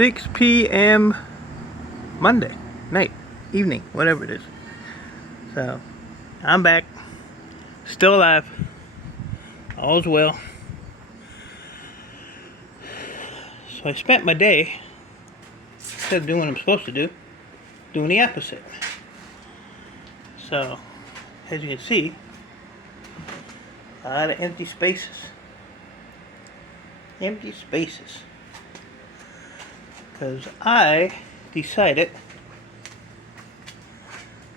6 p.m. Monday night, evening, whatever it is. So, I'm back, still alive, all's well. So I spent my day, instead of doing what I'm supposed to do, doing the opposite. So, as you can see, a lot of empty spaces. Empty spaces. Because I decided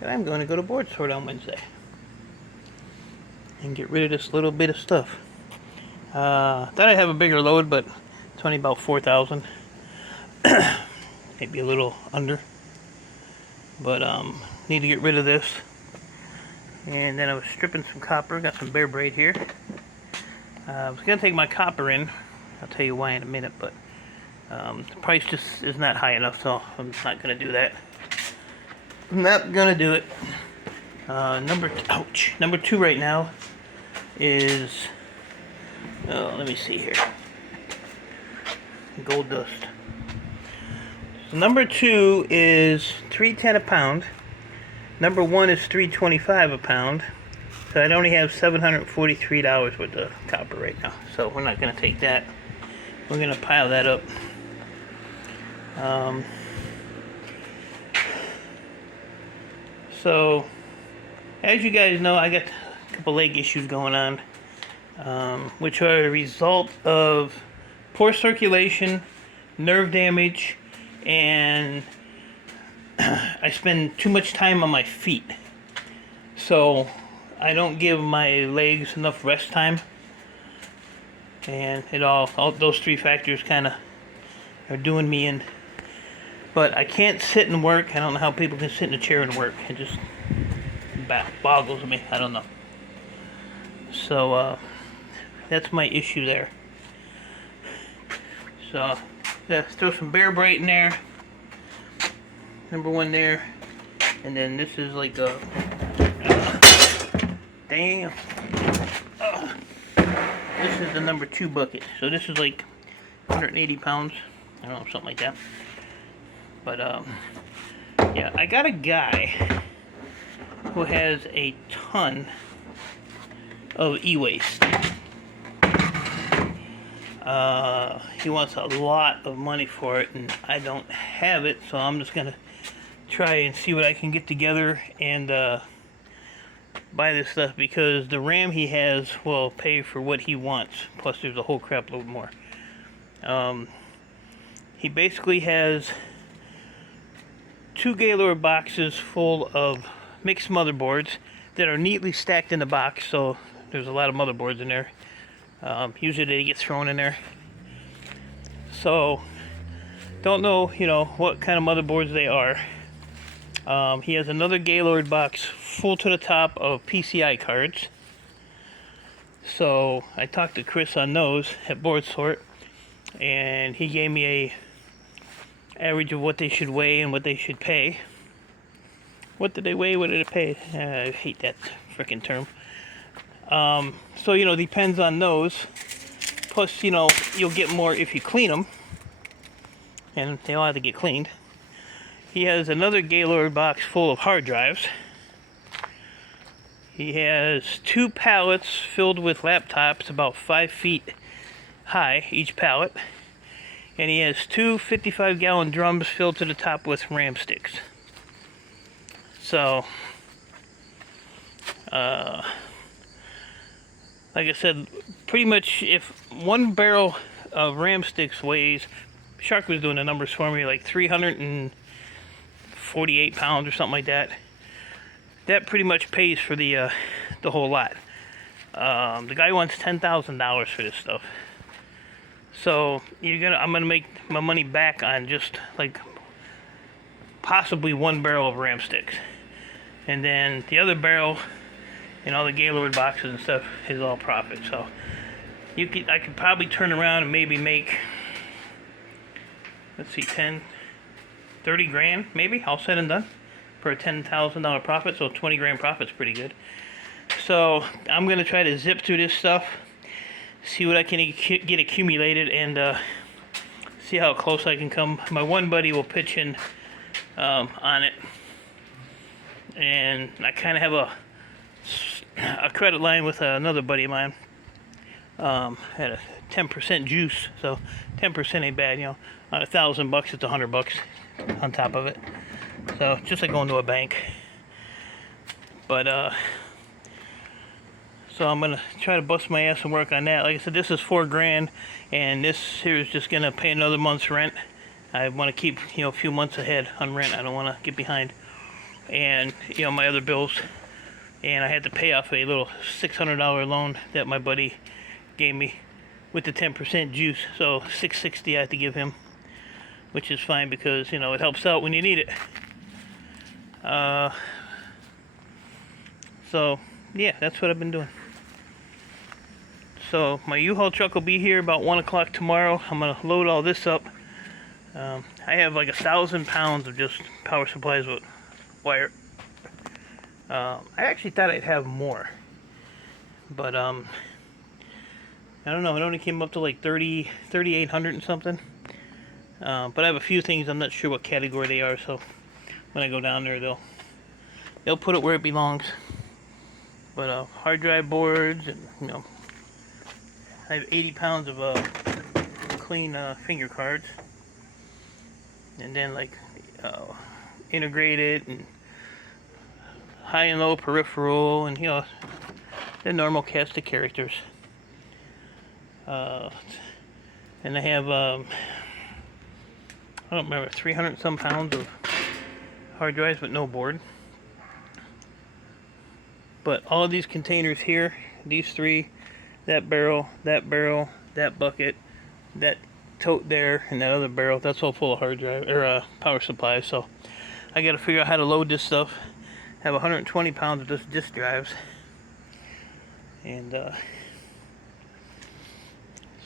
that I'm going to go to board sort on Wednesday and get rid of this little bit of stuff. Thought I'd have a bigger load, but it's only about 4,000. Maybe a little under. But need to get rid of this. And then I was stripping some copper. Got some bear braid here. I was going to take my copper in. I'll tell you why in a minute, but the price just is not high enough, so I'm not going to do that. I'm not going to do it. Number two right now is, let me see here. Gold dust. So number 2 is $3.10 a pound. Number 1 is $3.25 a pound. So I'd only have $743 worth of copper right now. So we're not going to take that. We're going to pile that up. So, as you guys know, I got a couple leg issues going on, which are a result of poor circulation, nerve damage, and I spend too much time on my feet. So, I don't give my legs enough rest time. And all those three factors kind of are doing me in. But I can't sit and work. I don't know how people can sit in a chair and work. It just boggles me. I don't know. So, that's my issue there. So, let's throw some bear braid in there. Number 1 there. And then this is like a... damn. This is the number 2 bucket. So this is like 180 pounds. I don't know, something like that. But, yeah, I got a guy who has a ton of e-waste. He wants a lot of money for it, and I don't have it, so I'm just going to try and see what I can get together and buy this stuff, because the RAM he has will pay for what he wants, plus there's a whole crap load more. He basically has 2 Gaylord boxes full of mixed motherboards that are neatly stacked in the box, so there's a lot of motherboards in there. Usually they get thrown in there. So, don't know, what kind of motherboards they are. He has another Gaylord box full to the top of PCI cards. So I talked to Chris on those at Board Sort, and he gave me a average of what they should weigh and what they should pay. What did they weigh? What did it pay? I hate that frickin' term. So depends on those. Plus, you'll get more if you clean them, and they all have to get cleaned. He has another Gaylord box full of hard drives. He has 2 pallets filled with laptops about 5 feet high, each pallet. And he has 2 55-gallon drums filled to the top with RAM sticks. So, like I said, pretty much if 1 barrel of RAM sticks weighs, Shark was doing the numbers for me, like 348 pounds or something like that. That pretty much pays for the whole lot. The guy wants $10,000 for this stuff. So I'm gonna make my money back on just like possibly 1 barrel of RAM sticks, and then the other barrel and all the Gaylord boxes and stuff is all profit. So I could probably turn around and maybe make, let's see, 30 grand maybe, all said and done, for a $10,000 profit. So 20 grand profit's pretty good. So I'm going to try to zip through this stuff, see what I can get accumulated, and see how close I can come. My one buddy will pitch in on it, and I kind of have a credit line with another buddy of mine. Had a 10% juice, so 10% ain't bad, you know. On $1,000, it's $100 on top of it. So just like going to a bank. But so I'm gonna try to bust my ass and work on that. Like I said, this is $4,000, and this here is just gonna pay another month's rent. I want to keep, you know, a few months ahead on rent. I don't want to get behind, and you know, my other bills. And I had to pay off a little $600 loan that my buddy gave me with the 10% juice. So $660 I have to give him, which is fine because, you know, it helps out when you need it. So yeah, that's what I've been doing. So my U-Haul truck will be here about 1 o'clock tomorrow. I'm gonna load all this up. I have like 1,000 pounds of just power supplies with wire. I actually thought I'd have more, but I don't know. It only came up to like 3,800 and something. But I have a few things. I'm not sure what category they are. So when I go down there, they'll put it where it belongs. But hard drive boards, and you know, I have 80 pounds of clean finger cards, and then like integrated and high and low peripheral, and you know, the normal cast of characters. And I have I don't remember, 300 some pounds of hard drives, but no board. But all of these containers here, these three, that barrel, that bucket, that tote there, and that other barrel, that's all full of hard drive or power supplies. So I got to figure out how to load this stuff. I have 120 pounds of just disk drives, and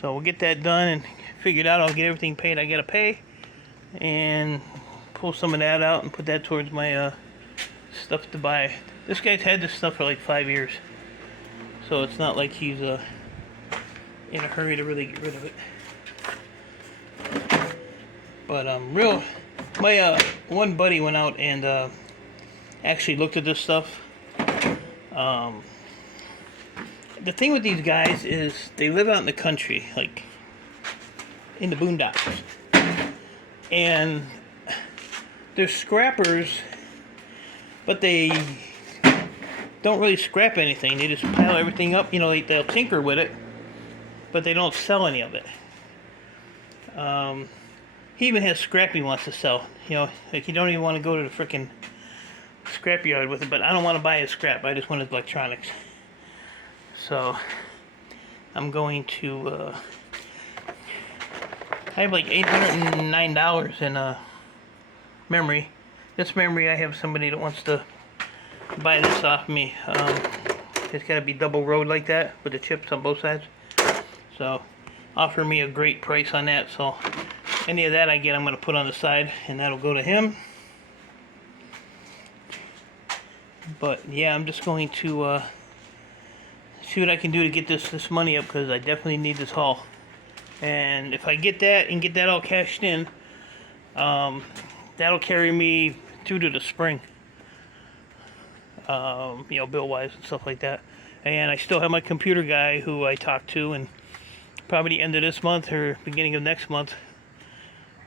so we'll get that done and figured out. I'll get everything paid I gotta pay, and pull some of that out and put that towards my stuff to buy. This guy's had this stuff for like 5 years, so it's not like he's in a hurry to really get rid of it. But my one buddy went out and actually looked at this stuff. The thing with these guys is they live out in the country, like in the boondocks, and they're scrappers, but they don't really scrap anything. They just pile everything up. You know, they'll tinker with it, but they don't sell any of it. He even has scrap he wants to sell. You know, like you don't even want to go to the frickin' scrapyard with it. But I don't want to buy his scrap. I just want his electronics. So I'm going to. I have like $809 in memory. This memory, I have somebody that wants to buy this off me. It's got to be double road like that with the chips on both sides. So offer me a great price on that. So any of that I get, I'm going to put on the side, and that'll go to him. But yeah, I'm just going to see what I can do to get this money up, because I definitely need this haul. And if I get that and get that all cashed in, that'll carry me through to the spring. You know, bill-wise and stuff like that. And I still have my computer guy who I talked to, and probably the end of this month or beginning of next month,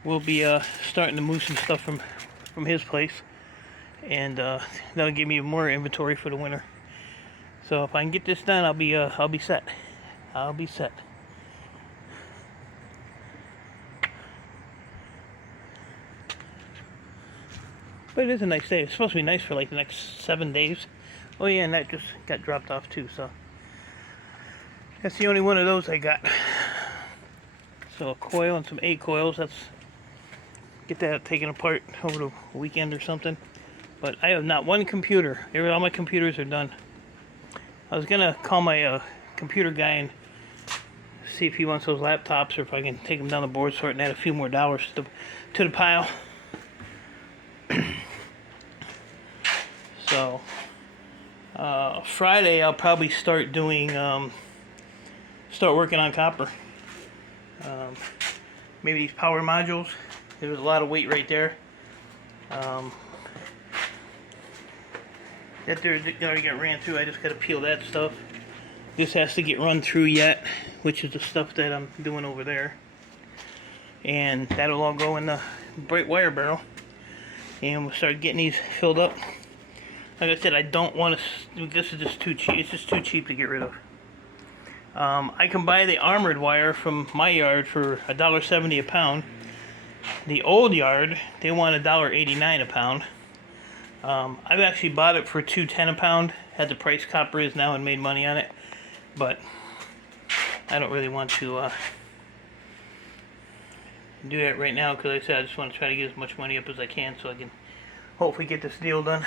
we'll be starting to move some stuff from his place, and that'll give me more inventory for the winter. So if I can get this done, I'll be set. I'll be set. But it is a nice day. It's supposed to be nice for like the next 7 days. Oh yeah, and that just got dropped off too, so that's the only one of those I got. So a coil and some A coils. Let's get that taken apart over the weekend or something. But I have not one computer. All my computers are done. I was gonna call my computer guy and see if he wants those laptops, or if I can take them down the board sort and add a few more dollars to the pile. So Friday I'll probably start doing start working on copper. maybe these power modules. There was a lot of weight right there. That there's already got ran through. I just got to peel that stuff. This has to get run through yet, which is the stuff that I'm doing over there. And that'll all go in the bright wire barrel. And we'll start getting these filled up. Like I said, I don't want to. This is just too cheap. It's just too cheap to get rid of. I can buy the armored wire from my yard for $1.70 a pound. The old yard, they want $1.89 a pound. I've actually bought it for $2.10 a pound. Had the price copper is now and made money on it, but I don't really want to do that right now because like I said, I just want to try to get as much money up as I can so I can hopefully get this deal done.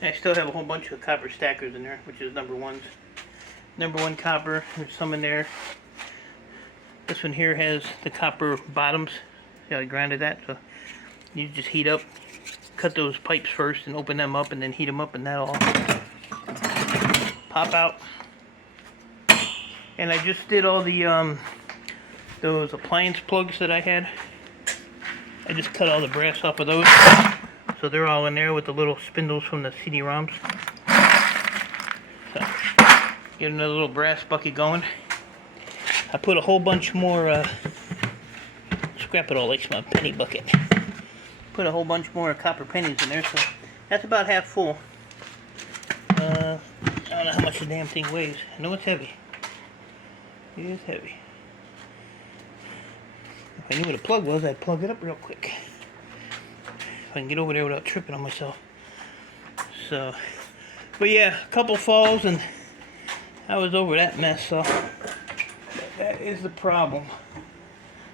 And I still have a whole bunch of copper stackers in there, which is number ones. Number one copper. There's some in there. This one here has the copper bottoms. See how I grinded that? So you just heat up, cut those pipes first and open them up and then heat them up and that'll all pop out. And I just did all the those appliance plugs that I had. I just cut all the brass off of those. So they're all in there with the little spindles from the CD-ROMs. So get another little brass bucket going. I put a whole bunch more scrap it all like my penny bucket. Put a whole bunch more copper pennies in there, so that's about half full. I don't know how much the damn thing weighs. I know it's heavy. It is heavy. If I knew what a plug was, I'd plug it up real quick. If I can get over there without tripping on myself. So, but yeah, a couple falls and I was over that mess, so that is the problem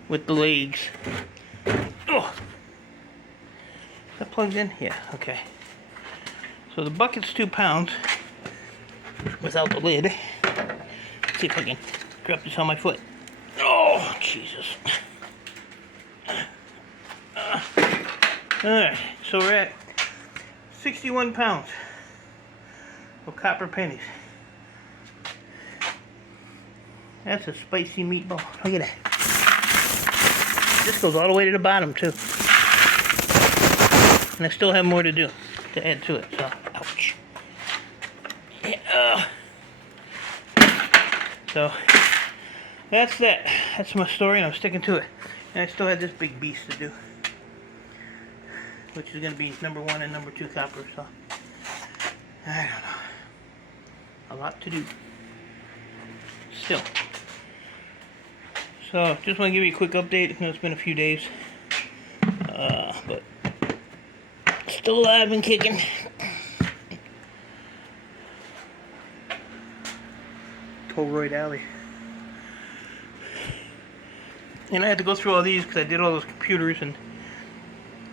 with the legs. Oh. That plugs in? Yeah, okay. So the bucket's 2 pounds without the lid. Let's see if I can drop this on my foot. Oh, Jesus. Alright, so we're at 61 pounds of copper pennies. That's a spicy meatball. Look at that. This goes all the way to the bottom, too. And I still have more to do to add to it, so ouch. Yeah, so that's that. That's my story and I'm sticking to it. And I still have this big beast to do, which is going to be number 1 and number 2 copper, so I don't know. A lot to do. Still. So just want to give you a quick update. It's been a few days. But still alive and kicking. Colroyd Alley. And I had to go through all these because I did all those computers and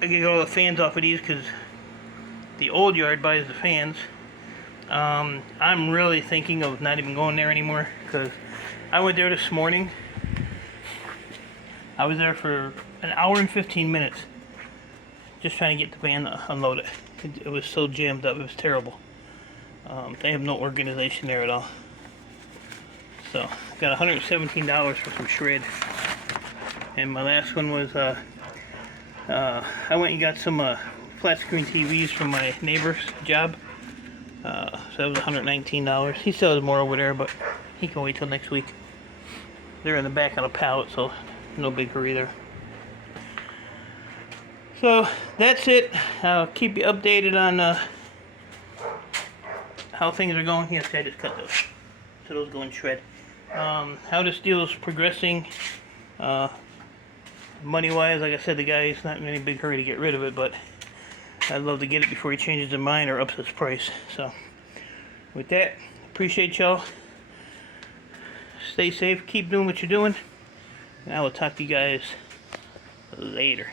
I get all the fans off of these because the old yard buys the fans. I'm really thinking of not even going there anymore because I went there this morning. I was there for an hour and 15 minutes just trying to get the van unloaded. It was so jammed up, it was terrible. They have no organization there at all. So I got $117 for some shred. And my last one was I went and got some flat screen TVs from my neighbor's job. So that was $119. He still has more over there, but he can wait till next week. They're in the back on a pallet, so no big hurry there. So that's it. I'll keep you updated on how things are going. Yes, I just cut those. So those go in shred. How this deal is progressing. Money-wise, like I said, the guy's not in any big hurry to get rid of it, but I'd love to get it before he changes his mind or ups his price. So, with that, appreciate y'all. Stay safe, keep doing what you're doing, and I will talk to you guys later.